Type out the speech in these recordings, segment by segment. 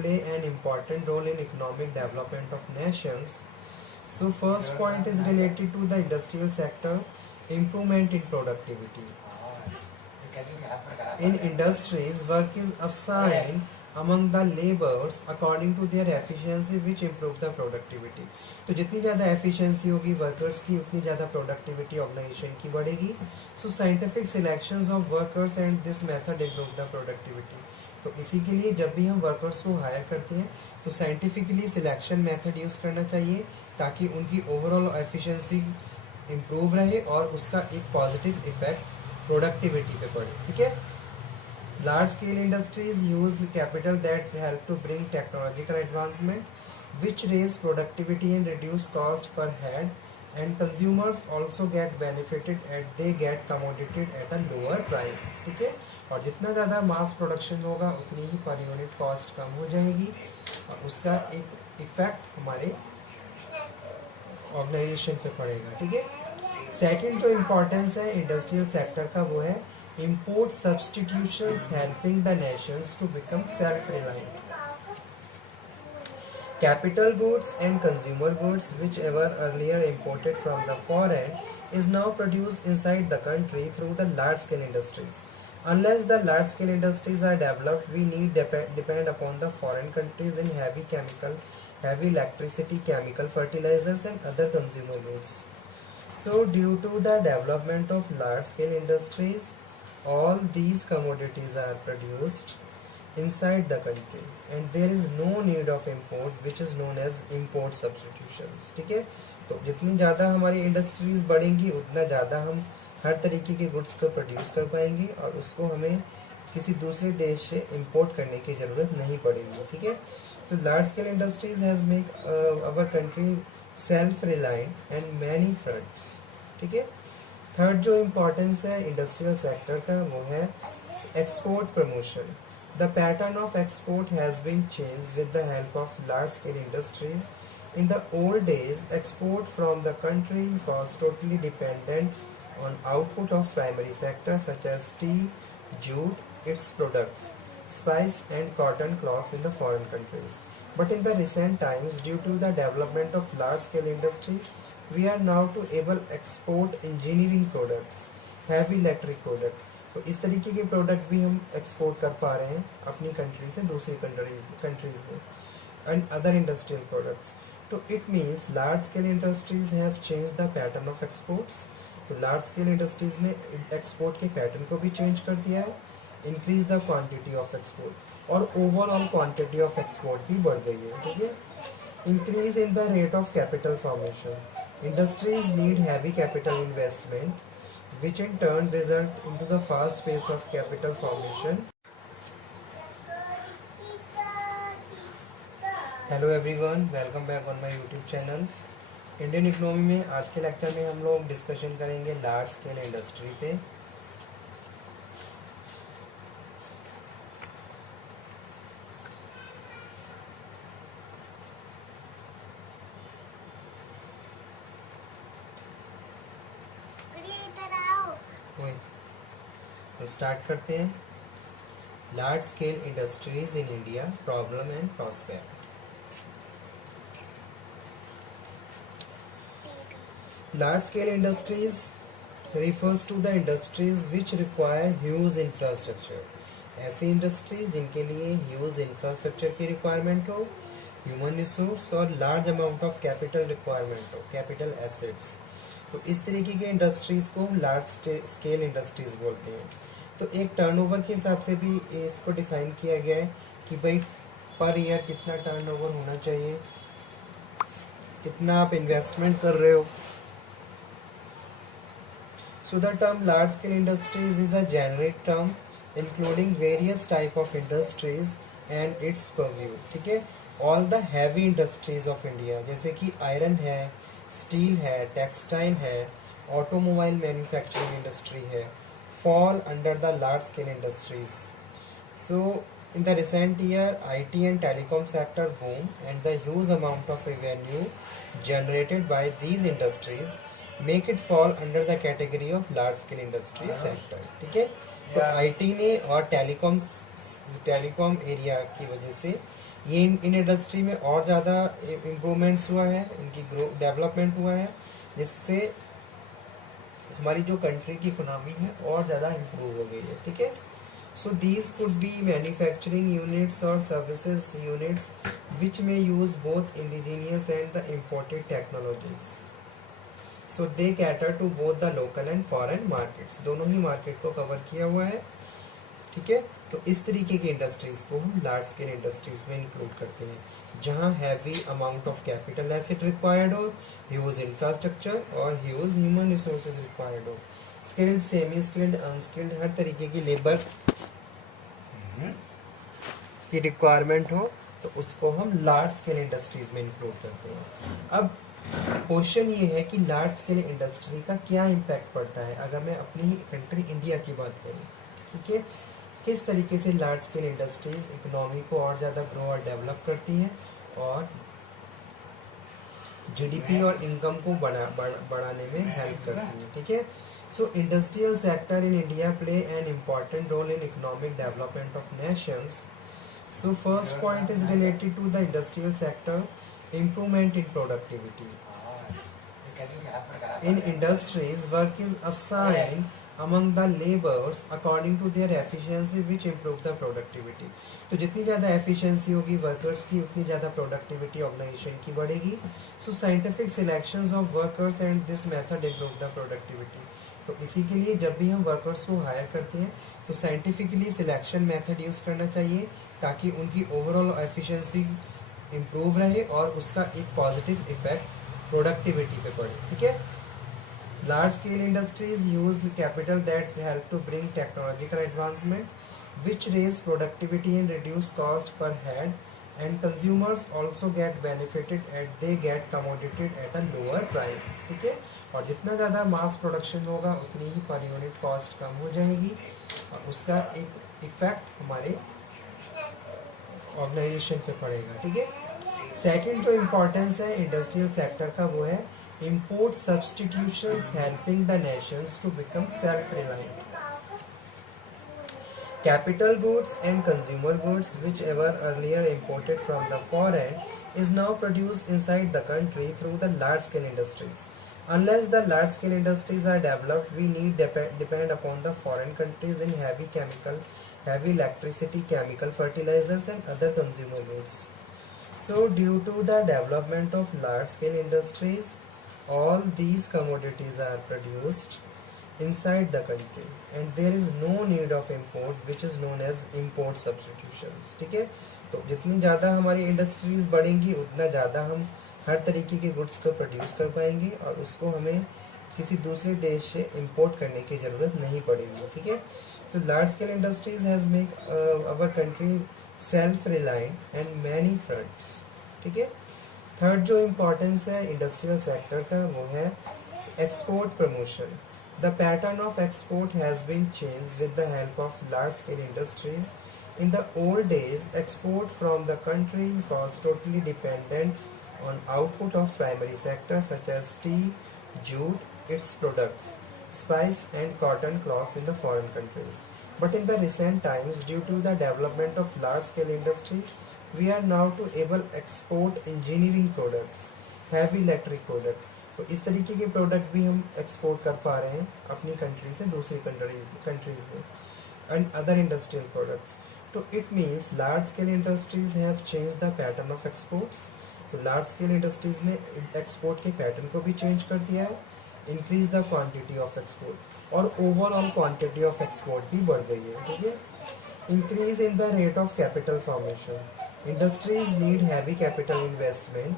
play an important role in economic development of nations. So first point is related to the industrial sector, improvement in productivity. In industries, work is assigned among the laborers according to their efficiency which improve the productivity. तो जितनी ज़्यादा efficiency होगी workers की उतनी ज़्यादा productivity organization की बढ़ेगी. So scientific selections of workers and this method improve the productivity. तो इसी के लिए जब भी हम वर्कर्स को हायर करते हैं तो साइंटिफिकली सिलेक्शन मेथड यूज करना चाहिए ताकि उनकी ओवरऑल एफिशिएंसी इम्प्रूव रहे और उसका एक पॉजिटिव इफेक्ट प्रोडक्टिविटी पे पड़े. ठीक है. Large scale industries use capital that help to bring technological advancement which raise productivity and reduce cost per head and consumers also get benefited at they get commodities at a lower price. ठीक है. और जितना ज़्यादा mass production होगा उतनी ही per unit cost कम हो जाएगी और उसका एक इफेक्ट हमारे ऑर्गेनाइजेशन पे पड़ेगा. ठीक है. सेकंड जो इम्पोर्टेंस है इंडस्ट्रियल सेक्टर का वो है import substitutions helping the nations to become self reliant. Capital goods and consumer goods which ever earlier imported from the foreign is now produced inside the country through the large scale industries. Unless the large scale industries are developed, we need depend upon the foreign countries in heavy electricity, chemical fertilizers and other consumer goods. So due to the development of large scale industries, all these commodities are produced inside the country and there is no need of import which is known as import substitutions. ठीक है. तो जितनी ज़्यादा हमारी industries बढ़ेंगी उतना ज़्यादा हम हर तरीके के गुड्स को प्रोड्यूस कर पाएंगे और उसको हमें किसी दूसरे देश से इंपोर्ट करने की ज़रूरत नहीं पड़ेगी. ठीक है. तो large scale industries has make our country self reliant and many fronts. ठीक है. थर्ड जो इम्पोर्टेंस है इंडस्ट्रियल सेक्टर का वो है export promotion. The pattern of export has been changed with the help of large-scale industries. In the old days, export from the country was totally dependent on output of primary sectors such as tea, jute, its products, spice and cotton cloths in the foreign countries. But in the recent times, due to the development of large-scale industries, we are now to able export engineering products, heavy electric products. तो इस तरीके के product भी हम export कर पा रहे हैं अपनी कंट्री से दूसरी कंट्रीज में एंड अदर इंडस्ट्रियल प्रोडक्ट्स. तो it means large scale industries have change the pattern of exports. तो लार्ज स्केल इंडस्ट्रीज ने एक्सपोर्ट के पैटर्न को भी चेंज कर दिया है, increase the quantity of export और ओवरऑल क्वांटिटी ऑफ एक्सपोर्ट भी बढ़ गई है. ठीक है. Increase in the rate of capital formation. Industries need heavy capital investment which in turn result into the fast pace of capital formation. Hello everyone, welcome back on my YouTube channel. Indian economy में आज के lecture में हम लोग discussion करेंगे large scale industry पे. तो start करते हैं. Large scale industries in India, problem and prosperity. Large scale industries refers to the industries which require huge infrastructure. ऐसी इंडस्ट्री जिनके लिए ह्यूज इंफ्रास्ट्रक्चर की रिक्वायरमेंट हो, ह्यूमन रिसोर्स और large amount of capital requirement हो, capital assets. तो इस तरीके के इंडस्ट्रीज को हम लार्ज स्केल इंडस्ट्रीज बोलते हैं. तो एक टर्नओवर के हिसाब से भी इसको डिफाइन किया गया है कि भाई पर ईयर कितना टर्नओवर होना चाहिए, कितना आप इन्वेस्टमेंट कर रहे हो. So the term large scale industries is a generic term including various type of industries and its purview. ठीक है. All the heavy industries of India जैसे कि आयरन है, स्टील है, टेक्सटाइल है, ऑटोमोबाइल मैन्युफैक्चरिंग इंडस्ट्री है, fall under the large scale industries. So in the recent year, IT and telecom sector boom and the huge amount of revenue generated by these industries make it fall under the category of large scale industry sector. ठीक है. तो IT ने और telecom area की वजह से ये in industry में और ज़्यादा इम्प्रूवमेंट्स हुआ है, इनकी ग्रो डेवलपमेंट हुआ है, जिससे हमारी जो कंट्री की इकोनॉमी है और ज़्यादा इम्प्रूव हो गई है। ठीक है, so these could be manufacturing units और सर्विसेज यूनिट्स विच में use both indigenous and the imported technologies. So they cater to both the local and foreign markets, दोनों ही मार्केट को कवर किया हुआ है। ठीक है, तो इस तरीके की इंडस्ट्रीज को हम लार्ज स्केल इंडस्ट्रीज में इंक्लूड करते हैं, जहां heavy amount of capital asset required हो, ह्यूज इंफ्रास्ट्रक्चर और ह्यूज ह्यूमन रिसोर्सेज रिक्वायर्ड हो, स्किल्ड, सेमी स्किल्ड, अनस्किल्ड, हर तरीके की लेबर की रिक्वायरमेंट हो, तो उसको हम लार्ज स्केल इंडस्ट्रीज में इंक्लूड करते हैं। अब क्वेश्चन ये है कि लार्ज स्केल इंडस्ट्री का क्या इम्पैक्ट पड़ता है अगर मैं अपनी ही कंट्री इंडिया की बात करूँ। ठीक है, किस तरीके से लार्ज स्केल इंडस्ट्रीज इकोनॉमी को और ज़्यादा ग्रो और डेवलप करती हैं और जीडीपी और इनकम को बढ़ाने में हेल्प करती है। ठीक है, so industrial sector in India play an important role in economic development of nations. So first point is related to the industrial sector, improvement in productivity. In industries, work is assigned among the laborers according to their efficiency, which improve the productivity. तो जितनी ज़्यादा efficiency होगी workers की, उतनी ज़्यादा productivity organization की बढ़ेगी. So scientific selections of workers and this method improve the productivity. तो इसी के लिए जब भी हम वर्कर्स को हायर करते हैं तो साइंटिफिकली सिलेक्शन मेथड यूज करना चाहिए, ताकि उनकी ओवरऑल एफिशिएंसी इम्प्रूव रहे और उसका एक पॉजिटिव इफेक्ट प्रोडक्टिविटी पे पड़े। ठीक है, large scale industries use capital that help to bring technological advancement which raise productivity and reduce cost per head, and consumers also get benefited at they get commodities at a lower price. ठीक है, और जितना ज़्यादा mass production होगा उतनी ही per unit cost कम हो जाएगी और उसका एक इफेक्ट हमारे ऑर्गेनाइजेशन पे पड़ेगा। ठीक है, सेकंड जो इम्पोर्टेंस है इंडस्ट्रियल सेक्टर का वो है import substitutions helping the nations to become self reliant. Capital goods and consumer goods, whichever earlier imported from the foreign, is now produced inside the country through the large-scale industries. Unless the large-scale industries are developed, we need depend upon the foreign countries in heavy chemical, heavy electricity, chemical fertilizers, and other consumer goods. So, due to the development of large-scale industries, all these commodities are produced inside the country and there is no need of import, which is known as import substitutions. ठीक है, तो जितनी ज़्यादा हमारी industries बढ़ेंगी उतना ज़्यादा हम हर तरीके के गुड्स को प्रोड्यूस कर पाएंगे और उसको हमें किसी दूसरे देश से इंपोर्ट करने की ज़रूरत नहीं पड़ेगी। ठीक है, तो large scale industries has make our country self reliant and many fronts. ठीक है, थर्ड जो इम्पोर्टेंस है इंडस्ट्रियल सेक्टर का वो है export promotion. The pattern of export has been changed with the help of large-scale industries. In the old days, export from the country was totally dependent on output of primary sectors such as tea, jute, its products, spice and cotton cloths in the foreign countries. But in the recent times, due to the development of large-scale industries, we are now to able export engineering products, heavy electric products. तो इस तरीके के product भी हम export कर पा रहे हैं अपनी कंट्री से दूसरी कंट्रीज में, एंड अदर इंडस्ट्रियल प्रोडक्ट्स। तो it means large scale industries have change the pattern of exports. तो लार्ज स्केल इंडस्ट्रीज ने एक्सपोर्ट के पैटर्न को भी चेंज कर दिया है, increase the quantity of export और ओवरऑल क्वांटिटी ऑफ एक्सपोर्ट भी बढ़ गई है। ठीक है, increase in the rate of capital formation. Industries need heavy capital investment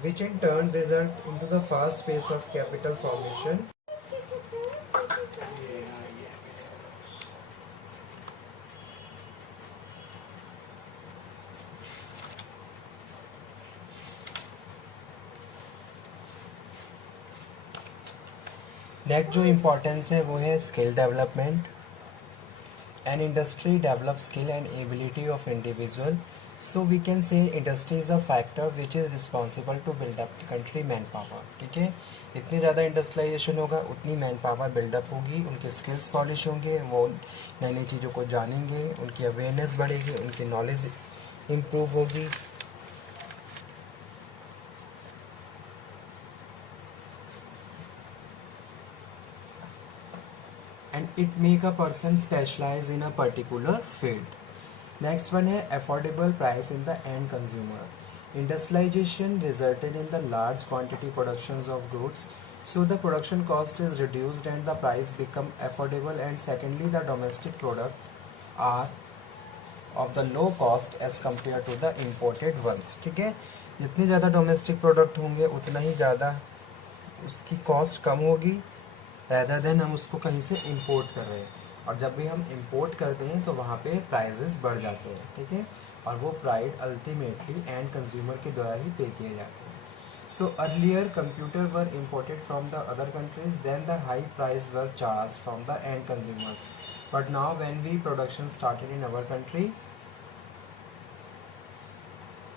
which in turn result into the fast pace of capital formation. Next जो importance है वो है skill development. An industry develop skill and ability of individual. So we can say industry is a factor which is responsible to build up the country manpower. ठीक है, जितनी ज़्यादा industrialisation होगा उतनी मैन पावर बिल्डअप होगी, उनके skills polish होंगे, वो नई नई चीज़ों को जानेंगे, उनकी अवेयरनेस बढ़ेगी, उनकी नॉलेज इम्प्रूव होगी। And it make a person specialize in a particular field. Next one है affordable price in the end consumer. Industrialization resulted in the large quantity productions of goods, so the production cost is reduced and the price become affordable. And secondly, the domestic products are of the low cost as compared to the imported ones। ठीक है, जितने ज़्यादा domestic product होंगे उतना ही ज़्यादा उसकी cost कम होगी, rather than हम उसको कहीं से इंपोर्ट कर रहे हैं। और जब भी हम इंपोर्ट करते हैं तो वहाँ पे प्राइजेस बढ़ जाते हैं। ठीक है, और वो प्राइस अल्टीमेटली एंड कंज्यूमर के द्वारा ही पे किए जाते हैं। So earlier computer were imported from the other countries, then the high price were charge from the end consumers, but now when we production started in our country,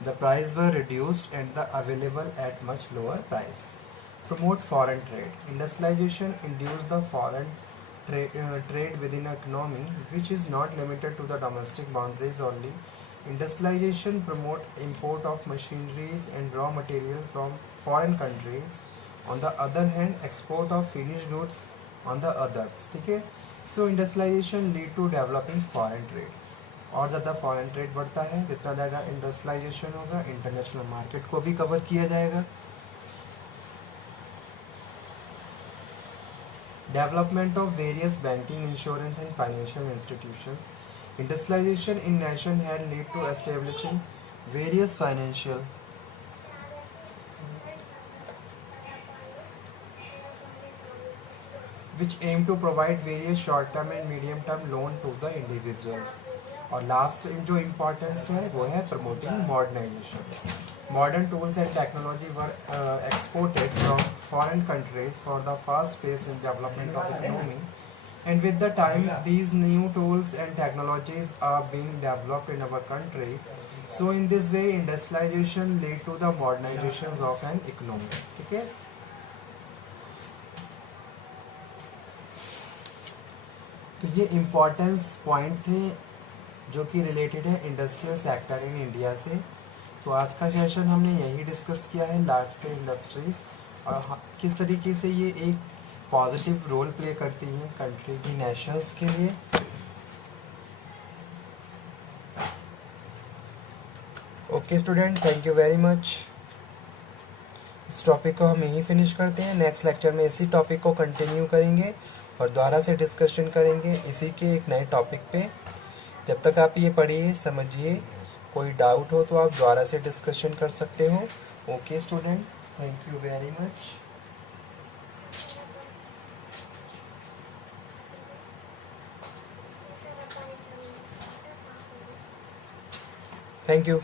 the price were reduced and the available at much lower price. Promote foreign trade. Industrialization induced the foreign trade within an economy which is not limited to the domestic boundaries only. Industrialization promote import of machineries and raw material from foreign countries. On the other hand, export of finished goods on the others. ठीक है, so industrialization lead to developing foreign trade. और ज़्यादा foreign trade बढ़ता है, जितना ज़्यादा industrialisation होगा international market को भी कवर किया जाएगा। Development of various banking, insurance and financial institutions. Industrialisation in nation had lead to establishing various financial which aim to provide various short term and medium term loan to the individuals। और last जो importance है वो है promoting modernisation. Modern tools and technology were exported from foreign countries for the fast pace in development of economy, and with the time these new tools and technologies are being developed in our country, so in this way industrialization led to the modernization of an economy। ठीक है, तो ये importance point थे जो कि related है industrial sector in India से। तो आज का सेशन हमने यही डिस्कस किया है लार्ज स्केल इंडस्ट्रीज और किस तरीके से ये एक पॉजिटिव रोल प्ले करती हैं कंट्री की नेशंस के लिए। Okay student, thank you very much. इस टॉपिक को हम यहीं फिनिश करते हैं। नेक्स्ट लेक्चर में इसी टॉपिक को कंटिन्यू करेंगे और दोबारा से डिस्कशन करेंगे इसी के एक नए टॉपिक पे। जब तक आप ये पढ़िए समझिए, कोई डाउट हो तो आप दोबारा से डिस्कशन कर सकते हो। Okay student, thank you very much. Thank you.